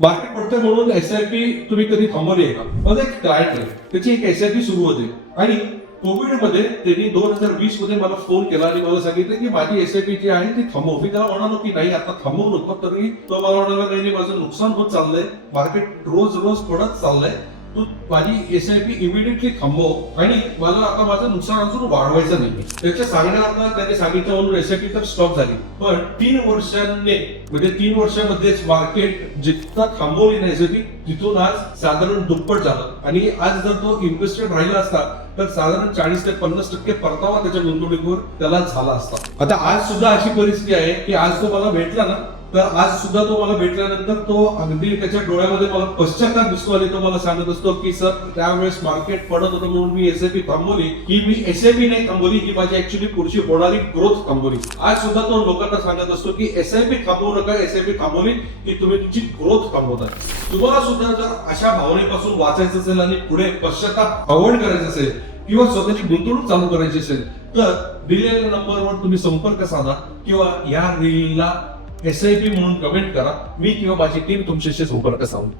Market पडते म्हणून SIP तुम्ही कधी थांबवली आहे का? माझा एक क्लायंट आहे, त्याची एक एसआयपी सुरू होते आणि कोविड मध्ये त्यांनी 2020 मध्ये मला फोन केला आणि मला सांगितलं की माझी एसआयपी जी आहे ती थांबव. मी त्याला म्हणालो की नाही आता थांबवू नको. तरी तो मला म्हणाला नाही माझं नुकसान होत चाललंय, मार्केट रोज रोज पडत चाललंय, तू माझी एसआयपी इमिडिएटली थांबव आणि मला आता माझं नुकसान अजून वाढवायचं नाही. त्याच्या सांगण्याला त्याने सांगितलं म्हणून एसआयपी तर स्टॉप झाली. पण 3 वर्षांनी म्हणजे 3 वर्षामध्येच मार्केट जितका थांबवली नाही एसआयपी तिथून आज साधारण दुप्पट झालं. आणि आज जर तो इन्व्हेस्टेड राहिला असता तर साधारण 40 ते 50% परतावा त्याच्या गुंतवणुकीवर त्याला झाला असता. आता आज सुद्धा अशी परिस्थिती आहे की आज तो मला भेटला ना, तर आज सुद्धा तो मला भेटल्यानंतर तो अगदी त्याच्या डोळ्यामध्ये मला पश्चाताप दिसतो आणि तो मला सांगत असतो की सर त्यावेळेस मार्केट पडत होतं म्हणून मी एसआयपी थांबवली, ही मी एसआयपी नाही थांबवली, ही माझी ऍक्च्युअली पुढची होणारी ग्रोथ थांबवली. आज सुद्धा तो लोकांना सांगत असतो की एसआयपी थांबवू नका, एसआयपी थांबवली की तुम्ही तुमची ग्रोथ थांबवता. तुम्हाला सुद्धा जर अशा भावनेपासून वाचायचं असेल आणि पुढे पश्चाताप अवॉइड करायचं असेल किंवा स्वतःची गुंतवणूक चालू करायची असेल तर दिलेल्या नंबरवर तुम्ही संपर्क साधा किंवा या रीलला एसआयपी म्हणून कमेंट करा. मी किंवा माझी टीम तुमच्याशी संपर्क साधू.